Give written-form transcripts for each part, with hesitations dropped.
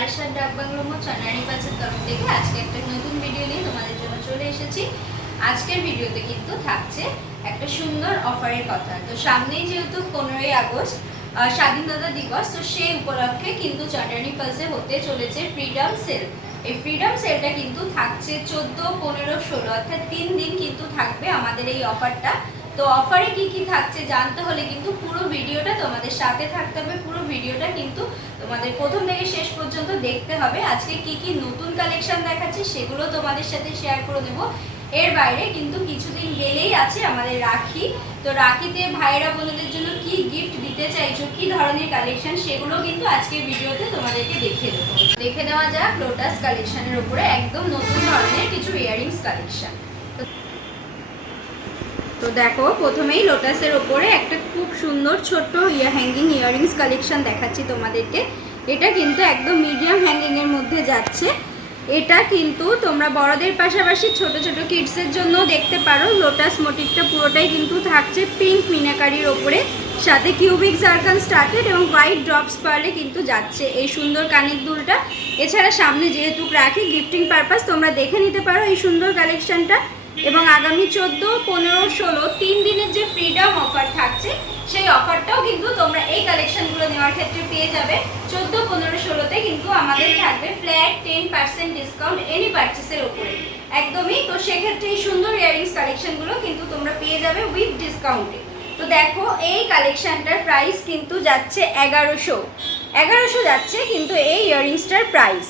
বারাসাত ডাক বাংলো মোড় চান্ডানি পাঁচের তরফ থেকে আজকে একটা নতুন ভিডিও নিয়ে তোমাদের জন্য চলে এসেছি। আজকের ভিডিওতে কিন্তু থাকছে একটা সুন্দর অফারের কথা। তো সামনেই যেহেতু 15ই আগস্ট স্বাধীনতা দিবস, তো সেই উপলক্ষে কিন্তু চান্ডানি পালসে হতে চলেছে ফ্রিডম সেল। এই ফ্রিডম সেলটা কিন্তু থাকছে 14, 15, 16 অর্থাৎ 3 দিন কিন্তু থাকবে আমাদের এই অফারটা। তো অফারে কি কি থাকছে জানতে হলে কিন্তু পুরো ভিডিওটা তোমাদের সাথে থাকতে হবে। পুরো ভিডিওটা কিন্তু তোমাদের প্রথম থেকে শেষ পর্যন্ত দেখতে হবে। আজকে কি কি নতুন কালেকশন দেখাচ্ছে সেগুলো তোমাদের সাথে শেয়ার করে দেবো। এর বাইরে কিন্তু কিছুদিন গেলেই আছে আমাদের রাখি। তো রাখিতে ভাইরা বোনদের জন্য কি গিফট দিতে চাইছো, কি ধরনের কালেকশন, সেগুলো কিন্তু আজকের ভিডিওতে তোমাদেরকে দেখিয়ে দেবো। দেখে নেওয়া যাক লোটাস কালেকশনের উপরে একদম নতুন ধরনের কিছু ইয়াররিংস কালেকশন। তো দেখো, প্রথমেই লোটাসের ওপরে একটা খুব সুন্দর ছোট্ট হ্যাঙ্গিং ইয়াররিংস কালেকশন দেখাচ্ছি তোমাদেরকে। এটা কিন্তু একদম মিডিয়াম হ্যাঙ্গিংয়ের মধ্যে যাচ্ছে। এটা কিন্তু তোমরা বড়দের পাশাপাশি ছোট ছোট কিডসের জন্য দেখতে পারো। লোটাস মোটিভটা পুরোটাই কিন্তু থাকছে পিঙ্ক মিনাকারির ওপরে, সাথে কিউবিক জারকান স্টার্টেড এবং হোয়াইট ড্রপস পার্লে কিন্তু যাচ্ছে এই সুন্দর কানের দুলটা। এছাড়া সামনে যেহেতু রাখি গিফটিং পারপাস, তোমরা দেখে নিতে পারো এই সুন্দর কালেকশনটা। এবং আগামী 14, 15, 16 3 দিনের যে ফ্রিডম অফার থাকছে সেই অফারটাও কিন্তু তোমরা এই কালেকশনগুলো নেওয়ার ক্ষেত্রে পেয়ে যাবে। 14, 15, 16তে কিন্তু আমাদের থাকবে ফ্ল্যাট 10% ডিসকাউন্ট এনি পারচেসের উপরে একদমই। তো সেক্ষেত্রে এই সুন্দর ইয়াররিংস কালেকশনগুলো কিন্তু তোমরা পেয়ে যাবে উইথ ডিসকাউন্টে। তো দেখো, এই কালেকশনটার প্রাইস কিন্তু যাচ্ছে 1100 যাচ্ছে কিন্তু এই ইয়াররিংসটার প্রাইস।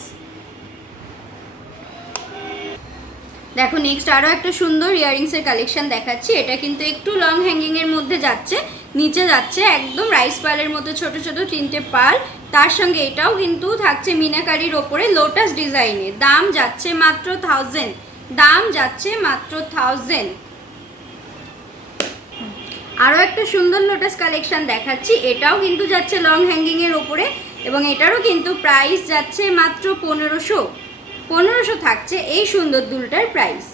দেখো, নেক্সট আরও একটা সুন্দর ইয়াররিংসের কালেকশন দেখাচ্ছি। এটা কিন্তু একটু লং হ্যাঙ্গিংয়ের মধ্যে যাচ্ছে, নিচে যাচ্ছে একদম রাইস পার্লের মতো ছোট ছোট 3টে পার্ল। তার সঙ্গে এটাও কিন্তু থাকছে মিনাকারির ওপরে লোটাস ডিজাইনে। দাম যাচ্ছে মাত্র 1000, দাম যাচ্ছে মাত্র 1000। আরও একটা সুন্দর লোটাস কালেকশন দেখাচ্ছি। এটাও কিন্তু যাচ্ছে লং হ্যাঙ্গিংয়ের ওপরে এবং এটারও কিন্তু প্রাইস যাচ্ছে মাত্র 1500 থাকছে এই সুন্দর দুলটার প্রাইস।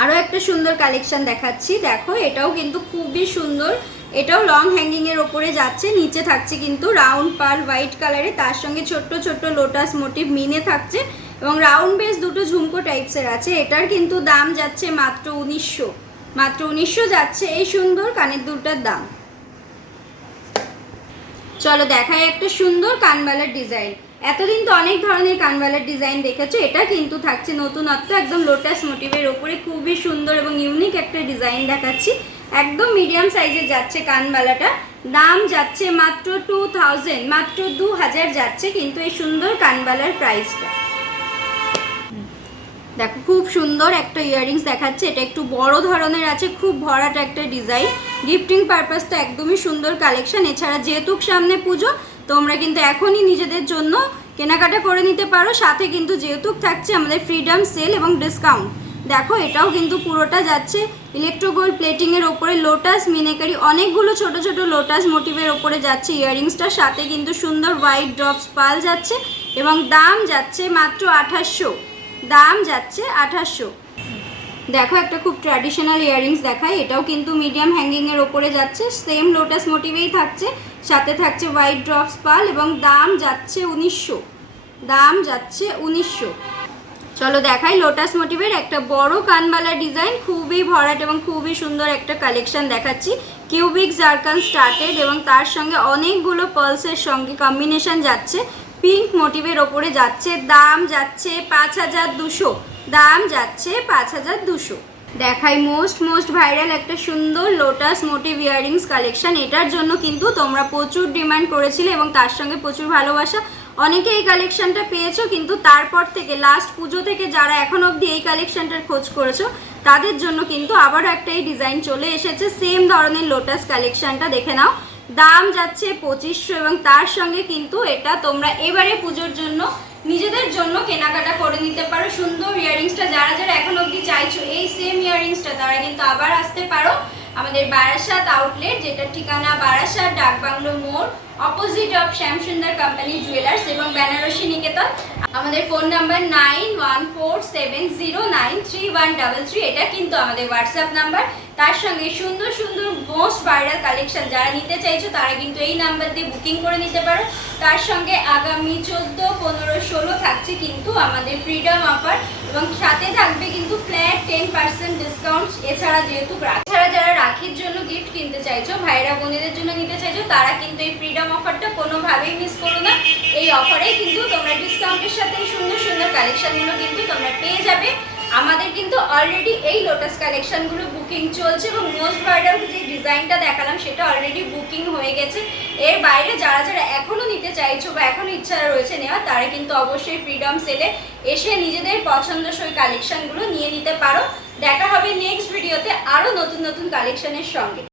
আরও একটা সুন্দর কালেকশন দেখাচ্ছি। দেখো, এটাও কিন্তু খুবই সুন্দর। এটাও লং হ্যাঙ্গিংয়ের ওপরে যাচ্ছে, নিচে থাকছে কিন্তু রাউন্ড পার্ল হোয়াইট কালারে, তার সঙ্গে ছোট্ট ছোট্ট লোটাস মোটিভ মিনে থাকছে এবং রাউন্ড বেস দুটো ঝুমকো টাইপসের আছে। এটার কিন্তু দাম যাচ্ছে মাত্র 1900 যাচ্ছে এই সুন্দর কানের দুলটার দাম। চলো দেখাই একটা সুন্দর কানবালার ডিজাইন। এতদিন তো অনেক ধরনের কানবালার ডিজাইন দেখেছো, এটা কিন্তু থাকছে নতুনত্ব একদম লোটাস মোটিভের ওপরে। খুবই সুন্দর এবং ইউনিক একটা ডিজাইন দেখাচ্ছি। একদম মিডিয়াম সাইজে যাচ্ছে কানবালাটা। দাম যাচ্ছে মাত্র 2000, মাত্র 2000 যাচ্ছে কিন্তু এই সুন্দর কানবালার প্রাইসটা। দেখো, খুব সুন্দর একটা ইয়াররিংস দেখাচ্ছে। এটা একটু বড় ধরনের আছে, খুব ভরাট একটা ডিজাইন। গিফটিং পারপাস তো একদমই সুন্দর কালেকশন। এছাড়া যেহেতু সামনে পুজো, তোমরা কিন্তু এখনই নিজেদের জন্য কেনাকাটা করে নিতে পারো। সাথে কিন্তু যেহেতু থাকছে আমাদের ফ্রিডম সেল এবং ডিসকাউন্ট। দেখো, এটাও কিন্তু পুরোটা যাচ্ছে ইলেকট্রোগোল্ড প্লেটিংয়ের ওপরে লোটাস মিনাকারি, অনেকগুলো ছোট ছোট লোটাস মোটিভের ওপরে যাচ্ছে ইয়াররিংসটার সাথে কিন্তু সুন্দর হোয়াইট ড্রপস পাল যাচ্ছে এবং দাম যাচ্ছে মাত্র 2800, দাম যাচ্ছে 2800। দেখো, একটা খুব ট্র্যাডিশনাল ইয়াররিংস দেখায়। এটাও কিন্তু মিডিয়াম হ্যাঙ্গিংয়ের ওপরে যাচ্ছে, সেম লোটাস মোটিভেই থাকছে, সাথে থাকছে হোয়াইট ড্রপস পাল এবং দাম যাচ্ছে 1900, দাম যাচ্ছে 1900। চলো দেখাই লোটাস মোটিভের একটা বড় কানবালা ডিজাইন। খুবই ভরাট এবং খুবই সুন্দর একটা কালেকশন দেখাচ্ছি। কিউবিক জারকান স্টার্টেড এবং তার সঙ্গে অনেকগুলো পার্লসের সঙ্গে কম্বিনেশন যাচ্ছে, পিঙ্ক মোটিভের ওপরে যাচ্ছে। দাম যাচ্ছে 5200, দাম যাচ্ছে 5200। দেখাই মোস্ট ভাইরাল একটা সুন্দর লোটাস মোটিভ ইয়াররিংস কালেকশন। এটার জন্য কিন্তু তোমরা প্রচুর ডিমান্ড করেছিলে এবং তার সঙ্গে প্রচুর ভালোবাসা। অনেকে এই কালেকশনটা পেয়েছো, কিন্তু তারপর থেকে লাস্ট পুজো থেকে যারা এখন অবধি এই কালেকশনটার খোঁজ করেছো তাদের জন্য কিন্তু আবারও একটা এই ডিজাইন চলে এসেছে। সেম ধরনের লোটাস কালেকশনটা দেখে নাও। দাম যাচ্ছে 2500 এবং তার সঙ্গে কিন্তু এটা তোমরা এবারে পুজোর জন্য নিজেদের জন্য কেনাকাটা করে নিতে পারো। সুন্দর ইয়াররিংসটা যারা যারা এখন অবধি চাইছো এই সেম ইয়াররিংসটা, তারা কিন্তু আবার আসতে পারো আমাদের বারাসাত আউটলেট, যেটার ঠিকানা বারাসাত ডাক বাংলো মোড়, opposite of Shyamsundar company jewellers এবং বেনারসি নিকেতন। আমাদের ফোন নাম্বার 9147093133। এটা কিন্তু আমাদের হোয়াটসঅ্যাপ নাম্বার। তার সঙ্গে সুন্দর সুন্দর মোস্ট ভাইরাল কালেকশন যারা নিতে চাইছো তারা কিন্তু এই নাম্বার দিয়ে বুকিং করে নিতে পারো। তার সঙ্গে আগামী 14, 15, থাকছে কিন্তু আমাদের ফ্রিডম অফার এবং সাথে থাকবে কিন্তু ফ্ল্যাট 10% ডিসকাউন্ট। এছাড়া যেহেতু যারা রাখির জন্য গিফট কিনতে চাইছো, ভাইরা বোনেদের জন্য নিতে চাইছো, তারা কিন্তু এই ফ্রিডম অফারটা কোনোভাবেই মিস করো না। এই অফারেই কিন্তু তোমরা ডিসকাউন্টের সাথে এই সুন্দর সুন্দর কালেকশনগুলো কিন্তু তোমরা পেয়ে যাবে। আমাদের কিন্তু অলরেডি এই লোটাস কালেকশনগুলো বুকিং চলছে এবং মোস্ট ভাইরাল যে ডিজাইনটা দেখালাম সেটা অলরেডি বুকিং হয়ে গেছে। এর বাইরে যারা এখনো নিতে চাইছো বা এখনো ইচ্ছা রয়েছে নেওয়া, তারা কিন্তু অবশ্যই ফ্রিডম সেলে এসে নিজেদের পছন্দসই কালেকশনগুলো নিয়ে নিতে পারো। দেখা হবে নেক্সট ভিডিওতে আরো নতুন নতুন কালেকশনের সঙ্গে।